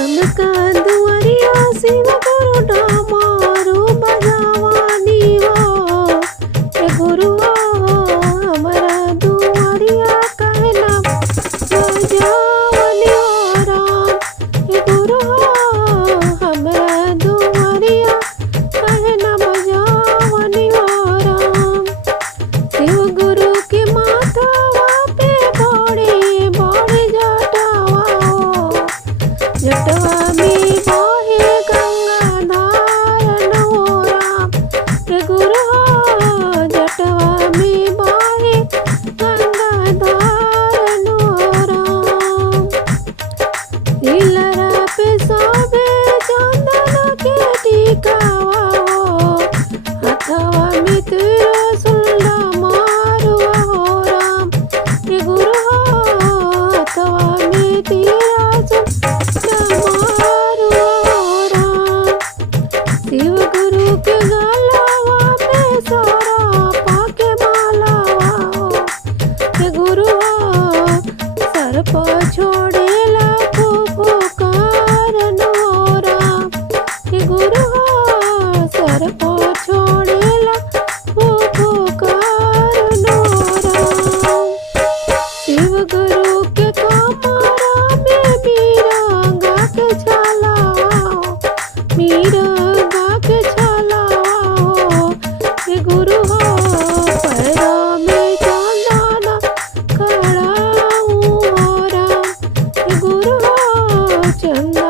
चमका दुआरिया शिव गुरु डमरू बजावानी हो। हे गुरु हो हमारा दुआरिया कहना बजावानी हो राम। हे गुरु हो हमारा दुआरिया कहना बजावानी हो राम। शिव गुरु के माथवा पे बड़े बड़े जटावा हो। जटवा में बहे गंगा धारन हो राम। हे गुरु हो जटवा में बहे गंगा धारन हो राम। दिलरा पे सोभे चंदन के टीकावा हो। हथवा में त्रिशूल मारुआ हो राम। हे गुरु हो हथवा में त्रिशूल मारुआ हो राम। शिव गुरु के गलवा पे सरापा के मालावा हो। हे गुरु हो सर पर छोड़ेला फुफुकारन हो राम। हे गुरु हो सर पर छोड़ेला फुफुकारन हो राम। शिव गुरु के कमरा में मीरंगा के छालावा हो। मीरंगा के छालावा हो। हे गुरु हो पैरा में चंदना खड़ा हो राम। हे गुरु हो चंदना